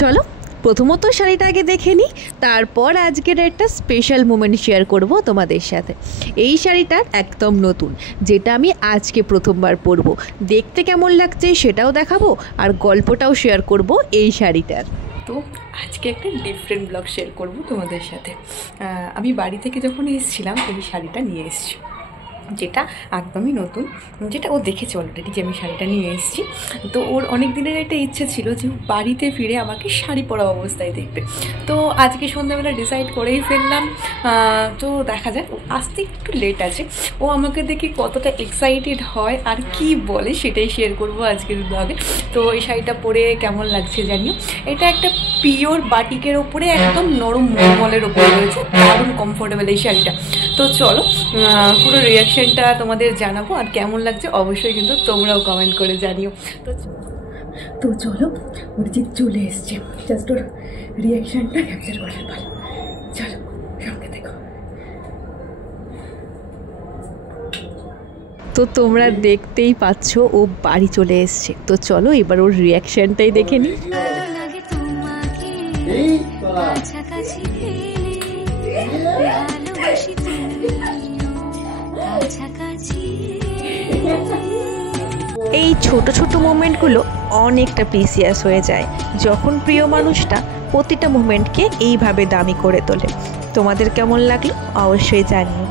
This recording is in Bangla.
চলো প্রথমত শাড়িটা আগে দেখে নিই, তারপর আজকের একটা স্পেশাল মোমেন্ট শেয়ার করব তোমাদের সাথে। এই শাড়িটার একদম নতুন, যেটা আমি আজকে প্রথমবার পরবো। দেখতে কেমন লাগছে সেটাও দেখাবো, আর গল্পটাও শেয়ার করব এই শাড়িটার। তো আজকে একটা ডিফারেন্ট ব্লগ শেয়ার করব তোমাদের সাথে। আমি বাড়ি থেকে যখন এসেছিলাম এই শাড়িটা নিয়ে এসেছি, যেটা একদমই নতুন, যেটা ও দেখেছে অলরেডি যে আমি শাড়িটা নিয়ে এসেছি। তো ওর অনেক দিনের একটা ইচ্ছে ছিল যে বাড়িতে ফিরে আমাকে শাড়ি পরা অবস্থায় দেখবে। তো আজকে সন্ধ্যাবেলা ডিসাইড করেই ফেললাম। তো দেখা যাক, আসতে একটু লেট আছে। ও আমাকে দেখে কতটা এক্সাইটেড হয় আর কি বলে সেটাই শেয়ার করবো আজকের ব্লগে। তো এই শাড়িটা পরে কেমন লাগছে জানিও। এটা একটা পিওর বাটিকের ওপরে একদম নরম মলমলের ওপরে রয়েছে, দারুণ কমফোর্টেবল এই শাড়িটা। তো চলো পুরো রিয়াকশনটা তোমাদের জানাবো, আর কেমন লাগছে অবশ্যই কিন্তু তোমরাও কমেন্ট করে জানিও। তো চলো, অরিজিৎ চলে এসছে, জাস্ট ওর রিয়াকশনটা ক্যাপচার করার পালা। চলো সঙ্গে দেখো। তো তোমরা দেখতেই পাচ্ছ ও বাড়ি চলে এসছে। তো চলো এবার ওর রিয়াকশনটাই দেখে নিই। এই ছোট ছোট মোমেন্টগুলো অনেকটা প্রিসিয়াস হয়ে যায় যখন প্রিয় মানুষটা প্রতিটা মোমেন্টকে এইভাবে দামি করে তোলে। তোমাদের কেমন লাগলো অবশ্যই জানিও।